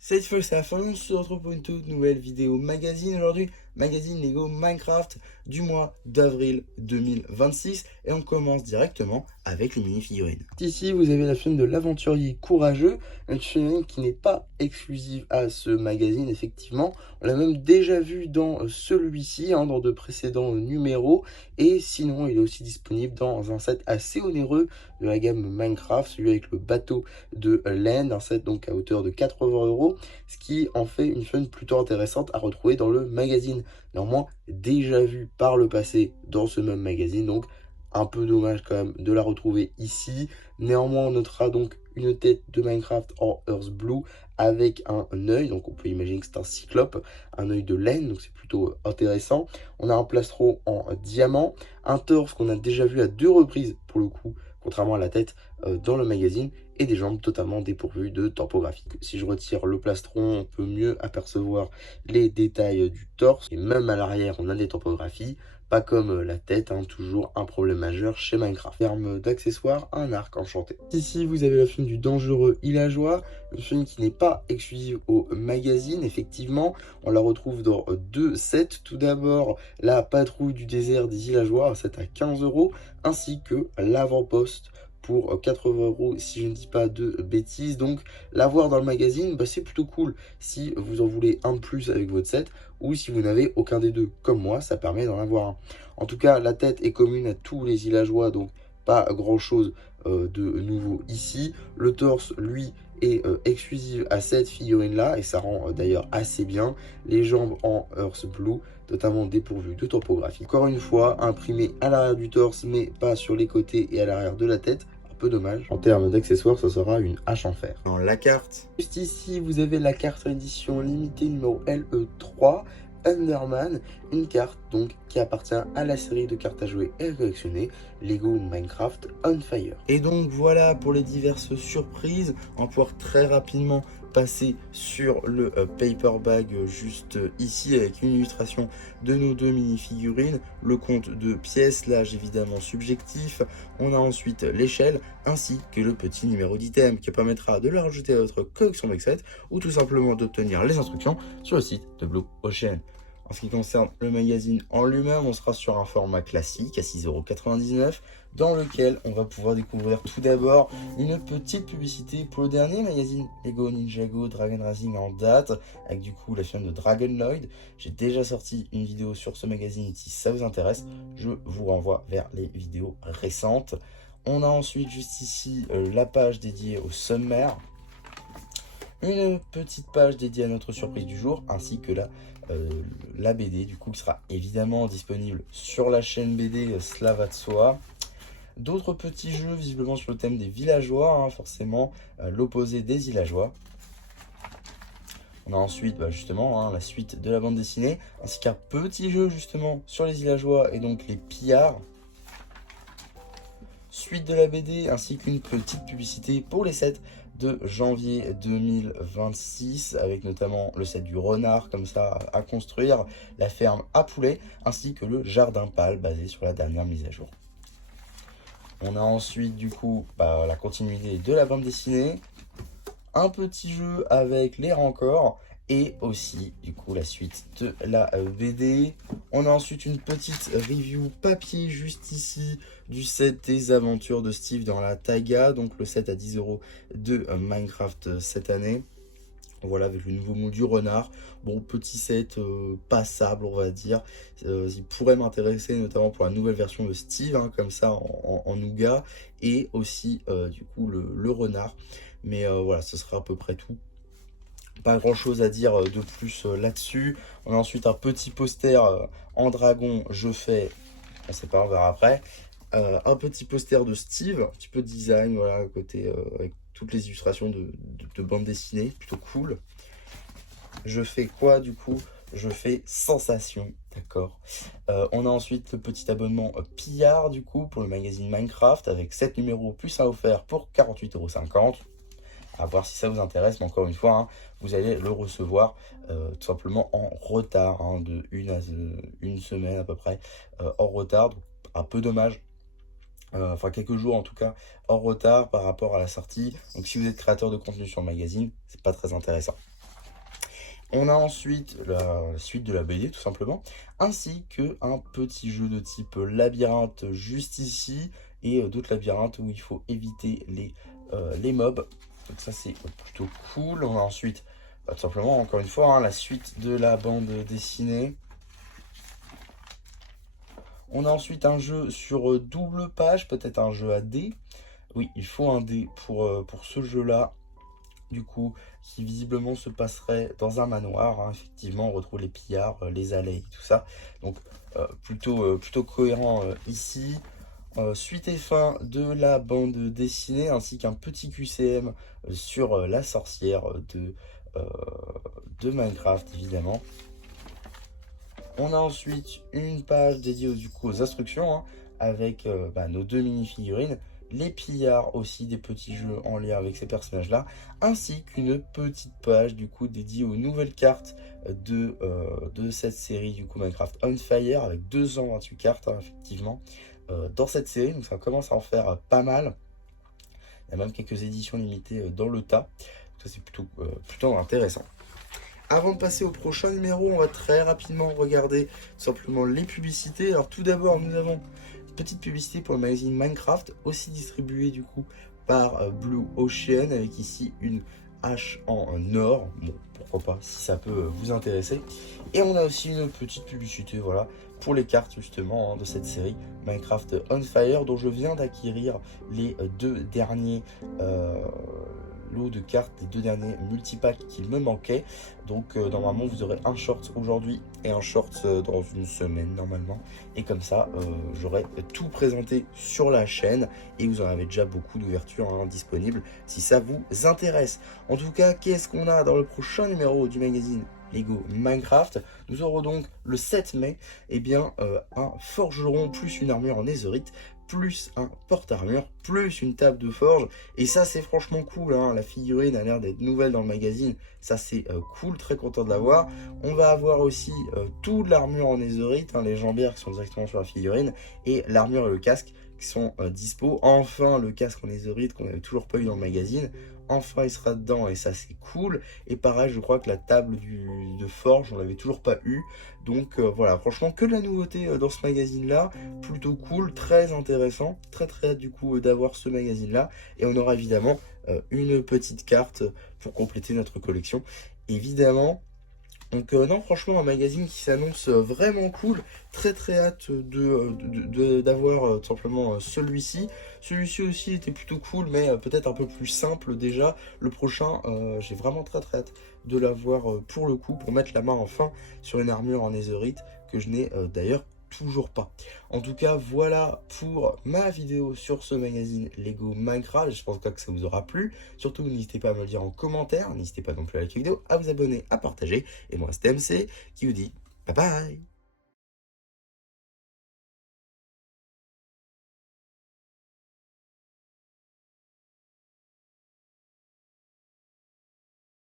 Cette fois, c'est la fin, on se retrouve pour une toute nouvelle vidéo magazine. Aujourd'hui, magazine Lego Minecraft du mois d'avril 2026. Et on commence directement avec les mini-figurines. Ici, vous avez la figurine de l'aventurier courageux, une figurine qui n'est pas exclusive à ce magazine, effectivement. On l'a même déjà vu dans celui-ci, dans de précédents numéros. Et sinon, il est aussi disponible dans un set assez onéreux de la gamme Minecraft, celui avec le bateau de laine, un set donc à hauteur de 80 €, ce qui en fait une fun plutôt intéressante à retrouver dans le magazine. Néanmoins, déjà vu par le passé dans ce même magazine, donc un peu dommage quand même de la retrouver ici. Néanmoins, on notera donc une tête de Minecraft en Earth Blue avec un œil, donc on peut imaginer que c'est un cyclope, un œil de laine, donc c'est plutôt intéressant. On a un plastron en diamant, un torse qu'on a déjà vu à 2 reprises pour le coup, contrairement à la tête dans le magazine, et des jambes totalement dépourvues de topographie. Si je retire le plastron, on peut mieux apercevoir les détails du torse, et même à l'arrière, on a des topographies, pas comme la tête, toujours un problème majeur chez Minecraft. En termes d'accessoires, un arc enchanté. Ici, vous avez la fine du dangereux villageois, une fine qui n'est pas exclusive au magazine, effectivement. On la retrouve dans deux sets. Tout d'abord, la patrouille du désert des villageois, un set à 15 €, ainsi que l'avant-poste pour 80 € si je ne dis pas de bêtises. Donc l'avoir dans le magazine, c'est plutôt cool si vous en voulez un de plus avec votre set, ou si vous n'avez aucun des deux comme moi, ça permet d'en avoir un. En tout cas, la tête est commune à tous les villageois, donc pas grand chose de nouveau ici. Le torse, lui, est exclusif à cette figurine là, et ça rend d'ailleurs assez bien. Les jambes en Earth Blue, totalement dépourvues de topographie. Encore une fois, imprimé à l'arrière du torse, mais pas sur les côtés et à l'arrière de la tête. Peu dommage. En termes d'accessoires, ça sera une hache en fer. Dans la carte. Juste ici, vous avez la carte édition limitée numéro LE3, Underman, une carte donc qui appartient à la série de cartes à jouer et à collectionner Lego Minecraft On Fire. Et donc voilà pour les diverses surprises. On va pouvoir très rapidement passer sur le paper bag juste ici avec une illustration de nos deux mini-figurines, le compte de pièces, l'âge évidemment subjectif. On a ensuite l'échelle ainsi que le petit numéro d'item qui permettra de le rajouter à votre collection Mexet ou tout simplement d'obtenir les instructions sur le site de Blue Ocean. En ce qui concerne le magazine en lui-même, on sera sur un format classique à 6,99 € dans lequel on va pouvoir découvrir tout d'abord une petite publicité pour le dernier magazine Lego Ninjago Dragon Racing en date, avec du coup la chaîne de Dragonloid. J'ai déjà sorti une vidéo sur ce magazine, si ça vous intéresse, je vous renvoie vers les vidéos récentes. On a ensuite juste ici la page dédiée au sommaire, une petite page dédiée à notre surprise du jour, ainsi que la BD du coup qui sera évidemment disponible sur la chaîne BD, cela va de soi. D'autres petits jeux visiblement sur le thème des villageois, forcément l'opposé des villageois. On a ensuite justement la suite de la bande dessinée, ainsi qu'un petit jeu justement sur les villageois et donc les pillards. Suite de la BD, ainsi qu'une petite publicité pour les sets de janvier 2026, avec notamment le set du renard comme ça à construire, la ferme à poulets, ainsi que le jardin pâle basé sur la dernière mise à jour. On a ensuite du coup la continuité de la bande dessinée, un petit jeu avec les rancors et aussi du coup la suite de la BD. On a ensuite une petite review papier juste ici du set des aventures de Steve dans la taiga, donc le set à 10 € de Minecraft cette année. Voilà, avec le nouveau mot du renard. Bon, petit set passable, on va dire. Il pourrait m'intéresser notamment pour la nouvelle version de Steve, comme ça en nougat, et aussi du coup le renard. Mais voilà, ce sera à peu près tout. Pas grand chose à dire de plus là-dessus. On a ensuite un petit poster en dragon, je fais, on sait pas, on verra après. Un petit poster de Steve, un petit peu de design, voilà, à côté, avec toutes les illustrations de bande dessinée, plutôt cool. Je fais quoi du coup? Je fais sensation, d'accord. On a ensuite le petit abonnement Pillard du coup pour le magazine Minecraft avec 7 numéros plus un offert pour 48,50 €. À voir si ça vous intéresse, mais encore une fois, vous allez le recevoir tout simplement en retard, de une semaine à peu près en retard, donc un peu dommage. Enfin quelques jours en tout cas en retard par rapport à la sortie. Donc si vous êtes créateur de contenu sur le magazine, c'est pas très intéressant. On a ensuite la suite de la BD tout simplement, ainsi qu'un petit jeu de type labyrinthe juste ici, et d'autres labyrinthes où il faut éviter les mobs. Donc ça c'est plutôt cool. On a ensuite tout simplement encore une fois hein, la suite de la bande dessinée. On a ensuite un jeu sur double page, peut-être un jeu à dés. Oui, il faut un dé pour ce jeu-là. Du coup, qui visiblement se passerait dans un manoir. Hein, effectivement, on retrouve les pillards, les allées, tout ça. Donc, plutôt cohérent ici. Suite et fin de la bande dessinée, ainsi qu'un petit QCM sur la sorcière euh, de Minecraft, évidemment. On a ensuite une page dédiée du coup, aux instructions, hein, avec nos deux mini-figurines, les pillards aussi, des petits jeux en lien avec ces personnages-là, ainsi qu'une petite page du coup dédiée aux nouvelles cartes de cette série du coup Minecraft On Fire, avec 228 cartes hein, effectivement dans cette série, donc ça commence à en faire pas mal. Il y a même quelques éditions limitées dans le tas, ça c'est plutôt intéressant. Avant de passer au prochain numéro, on va très rapidement regarder simplement les publicités. Alors tout d'abord, nous avons une petite publicité pour le magazine Minecraft, aussi distribué du coup par Blue Ocean, avec ici une hache en or. Bon, pourquoi pas, si ça peut vous intéresser. Et on a aussi une petite publicité, voilà, pour les cartes justement hein, de cette série Minecraft On Fire, dont je viens d'acquérir les deux derniers lot de cartes, les deux derniers multipacks qu'il me manquait. Donc normalement vous aurez un short aujourd'hui et un short dans une semaine normalement. Et comme ça j'aurai tout présenté sur la chaîne et vous en avez déjà beaucoup d'ouvertures hein, disponibles si ça vous intéresse. En tout cas, qu'est-ce qu'on a dans le prochain numéro du magazine Lego Minecraft? Nous aurons donc le 7 mai un forgeron plus une armure en netherite plus un porte-armure, plus une table de forge. Et ça, c'est franchement cool. Hein. La figurine a l'air d'être nouvelle dans le magazine. Ça, c'est cool. Très content de l'avoir. On va avoir aussi toute l'armure en netherite, hein, les jambières qui sont directement sur la figurine, et l'armure et le casque qui sont dispo. Enfin, le casque en netherite qu'on n'avait toujours pas eu dans le magazine. Enfin, il sera dedans et ça, c'est cool. Et pareil, je crois que la table de forge, on l'avait toujours pas eu. Donc voilà, franchement, que de la nouveauté dans ce magazine-là. Plutôt cool, très intéressant. Très hâte du coup d'avoir ce magazine-là. Et on aura évidemment une petite carte pour compléter notre collection. Évidemment. Donc non, franchement, un magazine qui s'annonce vraiment cool. Très hâte d'avoir tout simplement celui-ci. Celui-ci aussi était plutôt cool, mais peut-être un peu plus simple déjà. Le prochain, j'ai vraiment très hâte de l'avoir pour le coup, pour mettre la main enfin sur une armure en netherite que je n'ai d'ailleurs toujours pas. En tout cas, voilà pour ma vidéo sur ce magazine Lego Minecraft. Je pense que ça vous aura plu. Surtout, n'hésitez pas à me le dire en commentaire. N'hésitez pas non plus à liker la vidéo, à vous abonner, à partager. Et moi, c'était MC qui vous dit bye bye.